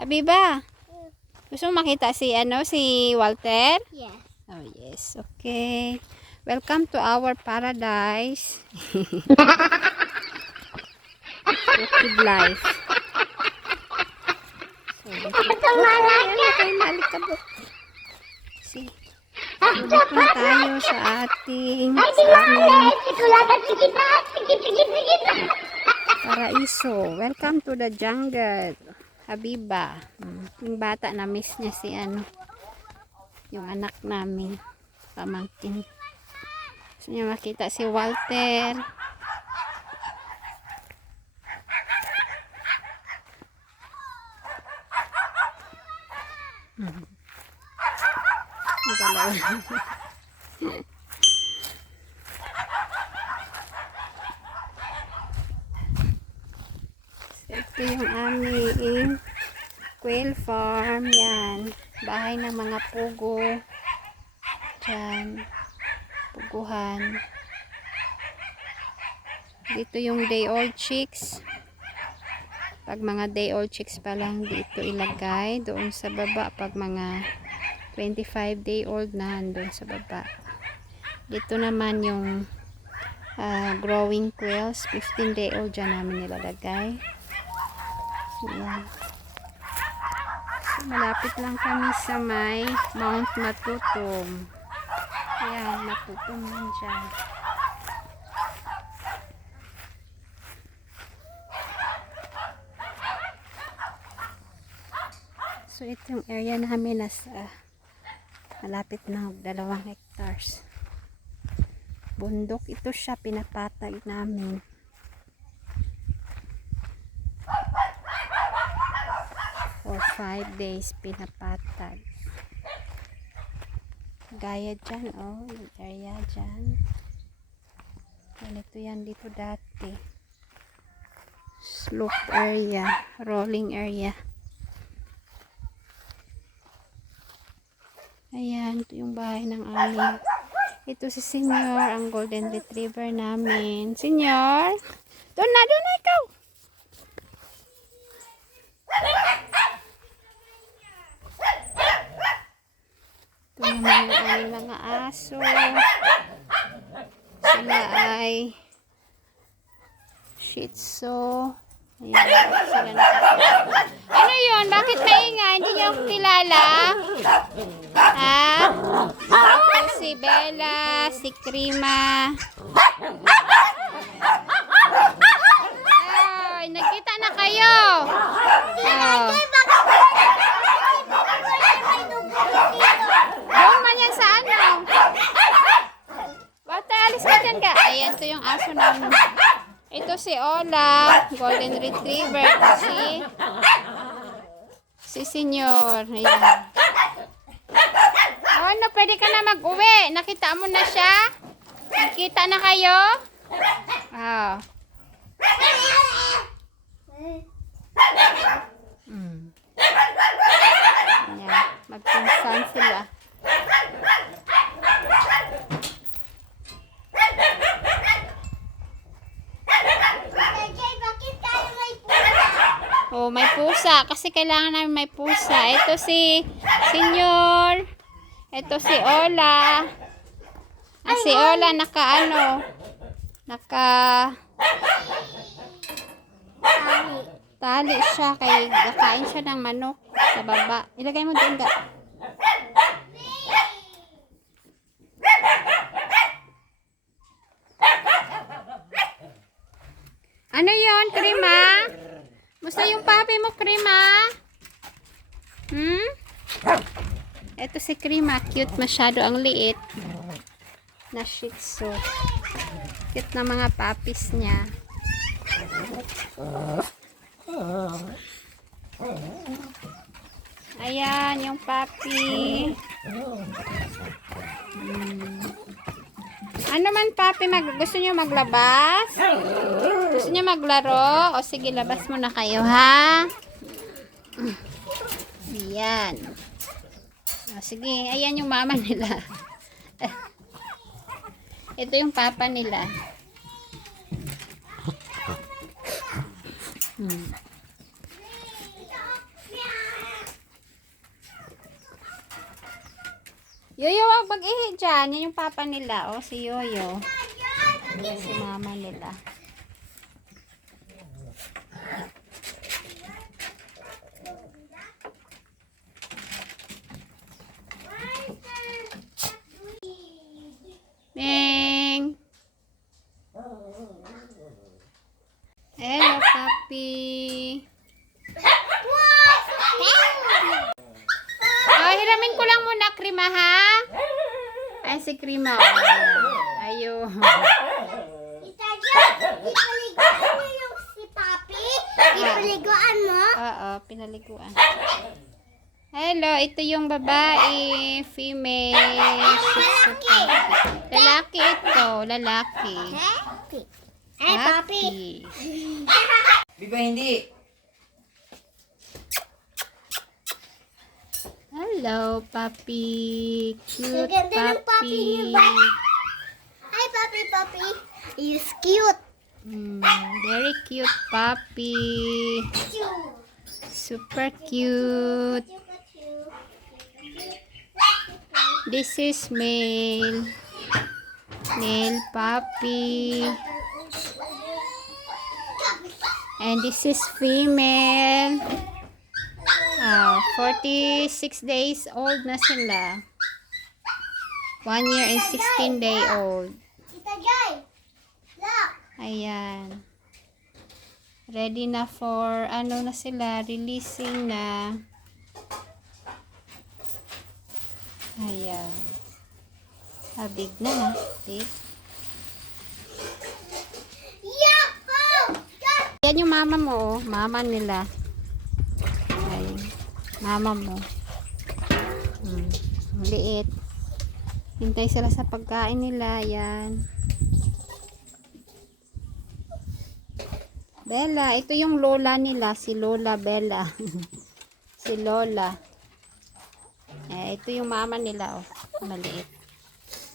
Habiba, gusto mo makita si si Walter? Yes. Oh yes, okay. Welcome to our paradise. Wicked life. So, malikabok. Si, dito na tayo sa ating paraiso. Welcome to the jungle. Habiba. Yung bata na miss niya si yung anak namin. Pamangkin. Gusto niya makita si Walter. Dalawa. Ito yung aming quail farm. Yan. Bahay ng mga pugo. Diyan. Puguhan. Dito yung day old chicks. Pag mga day old chicks pa lang dito ilagay. Doon sa baba. Pag mga 25 day old na doon sa baba. Dito naman yung growing quails. 15 day old dyan namin nilalagay. Ayan. So, malapit lang kami sa may Mount Matutum. Ayan, Matutum lang dyan. So, ito yung area namin nasa malapit na 2 hectares. Bundok ito siya, pinapatag namin. For 5 days pinapatag. Gaya dyan, oh, yung area dyan. Ganito yan dito dati. Slope area, rolling area. Ayan, ito yung bahay ng amin. Ito si Senior, ang golden retriever namin. Senior, doon na ikaw. Ito naman yung aming mga aso. Sila ay Shihtzu. Ayan, sila ano yun? Bakit maingay? Hindi niyo ako kilala? Ha? Ito si Bella, si Krima. Ay, nagkita na kayo. Oh. Doon man yan sa Bata, alis ka dyan ka. Ayan, ito yung aso namin. Ito si Ola, golden retriever. Ito si Senior. Ayan. Oh, no, pwede ka na mag-uwi. Nakita mo na siya? Nakita na kayo? Oh. Ayan, magpinsan sila. Oh, may pusa. Kasi kailangan namin may pusa. Ito si Senior. Ito si Ola. Si Ola tali siya. Kaya kakain siya ng manok sa baba. Ilagay mo doon ka. Ano yon, Krima? Musta yung papi mo, Krima? Ito si Krima. Cute masyado. Ang liit. Na Shihtzu. Cute na mga puppies niya. Ayan, yung puppy. Ano man, papi, gusto nyo maglabas? Gusto nyo maglaro? O sige, labas mo na kayo, ha? Ayan. O sige, ayan yung mama nila. Ito yung papa nila. Yoyo, wag mag-ihi dyan. Yan yung papa nila. O, si Yoyo. Yan si mama nila. Bing! Hello, puppy. Oh, hiramin ko lang muna, Krima, ha? Ay, si Krima. Ayo. Ipaliguan mo yung si Papi? Ipaliguan mo? Oo, pinaliguan. Hello, ito yung babae, female, Shihtzu puppy. Lalaki ito, lalaki. Ay, Papi. Biba hindi. Hello, puppy. Cute Ang ganda ng puppy niyo ba? Hi, Papi. He's cute. Very cute puppy. Super cute. This is male. Male puppy. And this is female. 46 days old na sila. 1 year and 16 day old. Tita Joy, look. Ayan. Ready na for, ano na sila, releasing na. Ayan. Big na ha. Big. Yako! Yan yung mama mo, oh. Mama nila. Ayan. Mama mo. Ang liit. Hintay sila sa pagkain nila. Ayan. Bella, ito yung lola nila, si Lola Bella. Si Lola. Ito yung mama nila, oh. Maliit.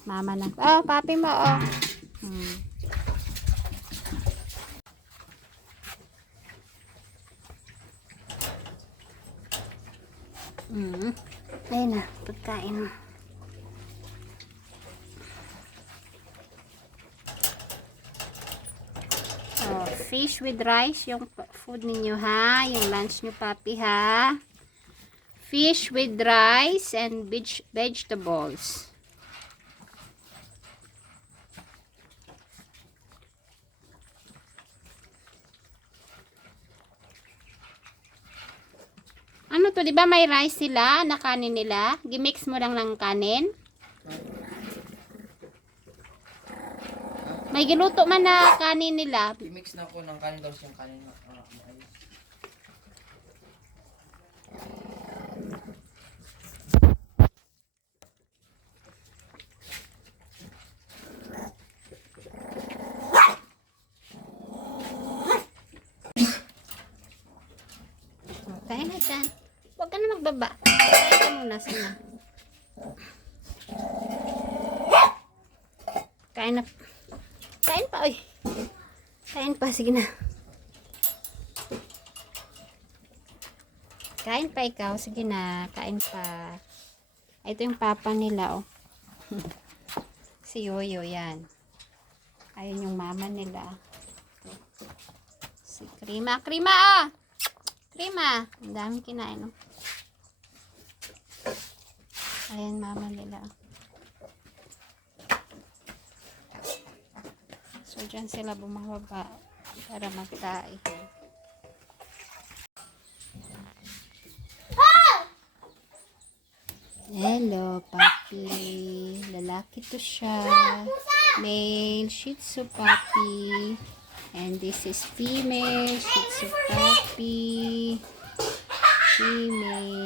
Mama na. Oh, papi mo, oh. Ayun na, pagkain mo. Fish with rice, yung food ninyo ha, yung lunch nyo papi ha. Fish with rice and vegetables. Ano to, di ba may rice sila na kanin nila? Gimix mo lang ng kanin. May giluto man na kanin nila. I-mix na ko ng candles yung kanina. Maayos. Kain na dyan. Huwag ka na magbaba. Kain ka muna sana. Kain na. Kain pa, oy. Kain pa, sige na. Kain pa ikaw, sige na. Kain pa. Ito yung papa nila, oh. Si Yoyo, yan. Ayun yung mama nila. Si Krima. Krima, ah! Krima. Ang daming kinain, oh. Ayan, mama nila. So, dyan sila bumababa para magkain. Hello, puppy. Lalaki to siya. Male Shihtzu puppy. And this is female Shihtzu puppy. Female.